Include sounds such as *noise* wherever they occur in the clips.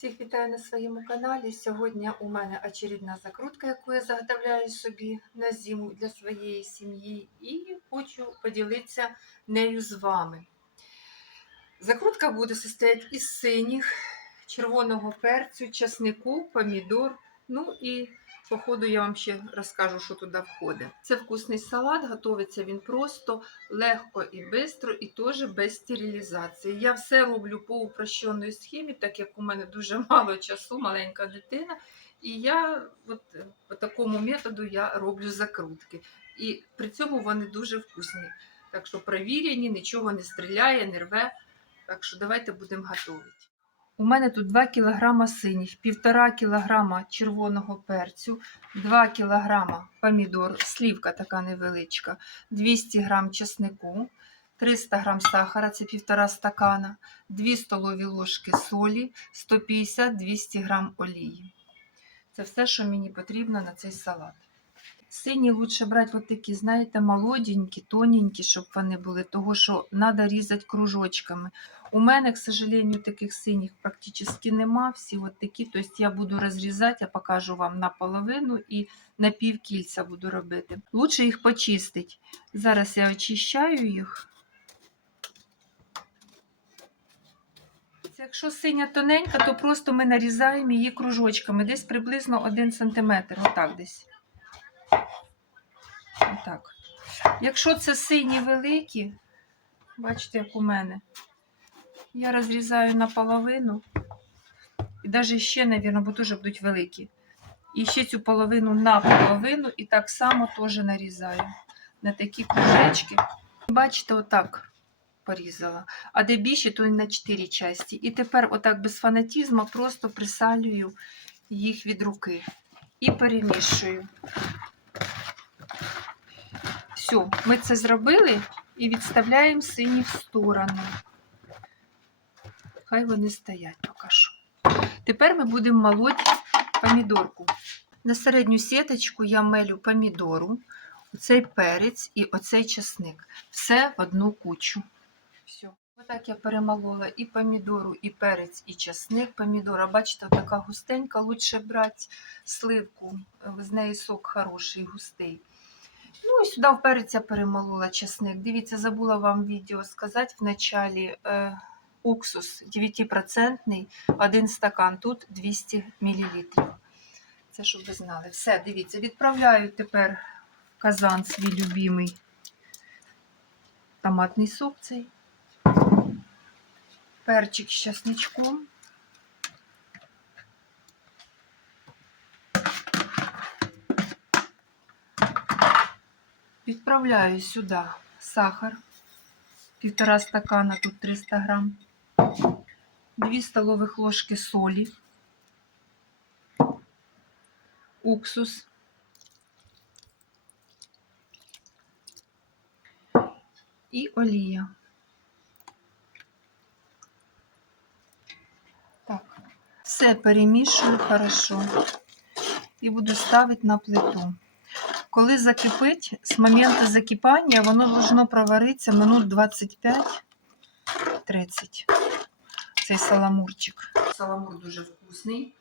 Всіх вітаю на своєму каналі. Сьогодні у мене очередна закрутка, яку я заготовляю собі на зиму для своєї сім'ї, і хочу поділитися нею з вами. Закрутка буде состояти із синіх, червоного перцю, часнику, помідор. Ну і по ходу я вам ще розкажу, що туди входить. Це вкусний салат, готується він просто, легко і швидко, і теж без стерилізації. Я все роблю по упрощеній схемі, так як у мене дуже *laughs* мало часу, маленька дитина. І я от, по такому методу я роблю закрутки. І при цьому вони дуже вкусні. Так що провірені, нічого не стріляє, не рве. Так що давайте будемо готувати. У мене тут 2 кг синіх, 1,5 кг червоного перцю, 2 кг помідор, слівка така невеличка, 200 г чеснику, 300 г сахара, це 1,5 стакана, 2 столові ложки солі, 150-200 г олії. Це все, що мені потрібно на цей салат. Сині лучше брати от такі, знаєте, молоденькі, тоненькі, щоб вони були, того що треба різати кружочками. У мене, к сожалению, таких синіх практично нема. Всі от такі. Тобто я буду розрізати, я покажу вам наполовину і на пів кільця буду робити. Лучше їх почистити. Зараз я очищаю їх. Якщо синя тоненька, то просто ми нарізаємо її кружочками, десь приблизно 1 см. Отак десь. Отак. Якщо це сині великі, бачите, як у мене, я розрізаю наполовину. І навіть ще, мабуть, бо теж будуть великі. І ще цю половину на половину, і так само теж нарізаю на такі кружечки. Бачите, отак порізала. А де більше, то на 4 часті. І тепер, отак без фанатізму, просто присалюю їх від руки і перемішую. Все, ми це зробили і відставляємо сині в сторону. Хай вони стоять поки що. Тепер ми будемо молоти помідорку. На середню сіточку я мелю помідору, оцей перець і оцей чесник. Все в одну кучу. Все. Отак я перемолола і помідору, і перець, і чесник. Помідора, бачите, така густенька, лучше брати сливку, з неї сок хороший, густий. Ну і сюди в перець я перемолола чесник. Дивіться, забула вам відео сказати в началі. Е, уксус 9%, один стакан, тут 200 мл. Це щоб ви знали. Все, дивіться, відправляю тепер в казан свій любимий томатний сок цей. Перчик з часничком. Відправляю сюди сахар. Півтора стакана, тут 300 грам. 2 столових ложки солі, уксус, і олія. Так, все перемішую хорошо і буду ставити на плиту. Коли закипить, з моменту закипання воно должно проваритися минут 25-30 цей саламурчик. Саламур дуже вкусний.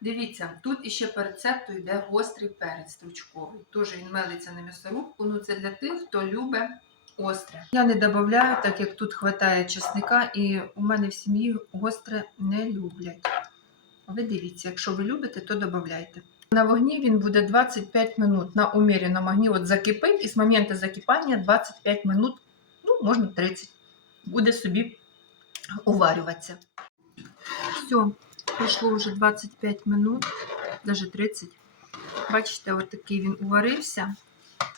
Дивіться, тут іще по рецепту йде гострий перець стручковий. Теж він мелиться на м'ясорубку, ну це для тих, хто любить остре. Я не додаю, так як тут вистачає чесника, і у мене в сім'ї гостре не люблять. Ви дивіться, якщо ви любите, то додавайте. На вогні він буде 25 минут на умереному огні. От закипить, і з моменту закипання 25 минут, ну, можна 30, буде собі уварюватися. Все, пройшло вже 25 минут, навіть 30. Бачите, от такий він уварився.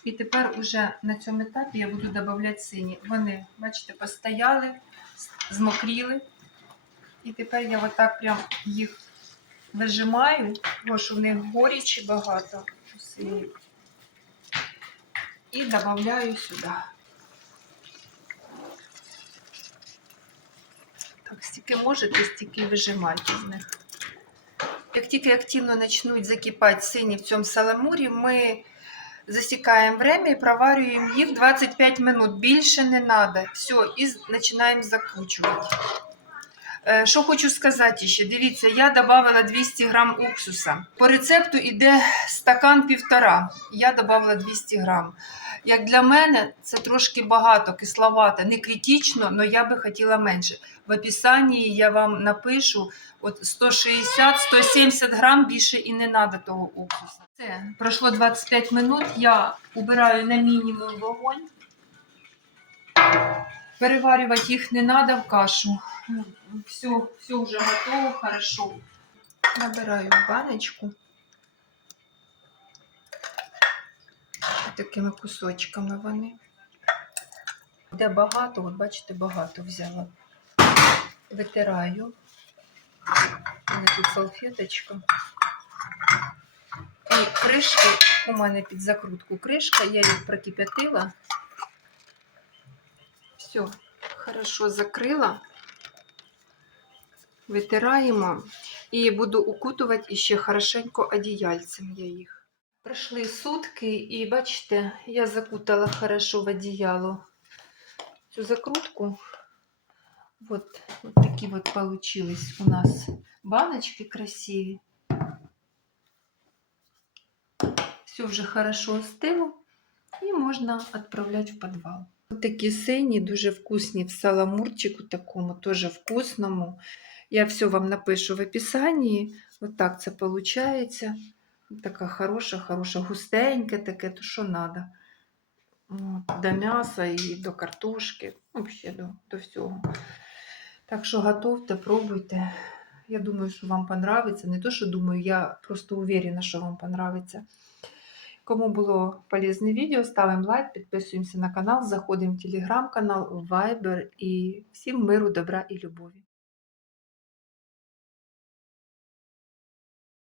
І тепер уже на цьому етапі я буду додавати сині. Вони, бачите, постояли, змокріли. І тепер я отак прям їх вижимаю, бо що в них горічі багато. І додаю сюди. Так, стільки можете, стільки вижимайте з них. Як тільки активно почнуть закипати сині в цьому саламурі, ми засікаємо время і проварюємо їх 25 минут. Більше не треба. Все, і починаємо закручувати. Е, Що хочу сказати ще, дивіться, я додала 200 грам уксуса. По рецепту йде стакан півтора. Я додала 200 грам. Як для мене, це трошки багато, кисловато, не критично, але я би хотіла менше. В описанні я вам напишу от 160-170 грам більше і не треба того уксуса. Все, пройшло 25 минут, я убираю на мінімум вогонь. Переварювати їх не треба в кашу. Все, все вже готово, хорошо. Набираю баночку. Такими кусочками вони. Де багато, от бачите, багато взяла. Витираю. У мене тут салфеточка. І кришки у мене під закрутку кришка, я їх прокип'ятила. Все, хорошо закрила. Витираємо і буду укутувати ще хорошенько одіяльцем я їх. Пройшли сутки, і бачите, я закутала хорошо в одіяло цю закрутку. Вот, вот такі вот получились у нас баночки красиві. Все вже хорошо остило і можна відправляти в підвал. Такі сині, дуже вкусні в саламурчику такому, теж вкусному. Я все вам напишу в описанні. От так це виходить. Така хороша, хороша, густеньке таке, то що треба. До м'яса і до картошки, взагалі до, до всього. Так що готовте, пробуйте. Я думаю, що вам понравиться. Не то, що думаю, я просто уверена, що вам понравиться. Кому було полезне відео, ставимо лайк, підписуємося на канал, заходимо в телеграм-канал, в Viber і всім миру, добра і любові.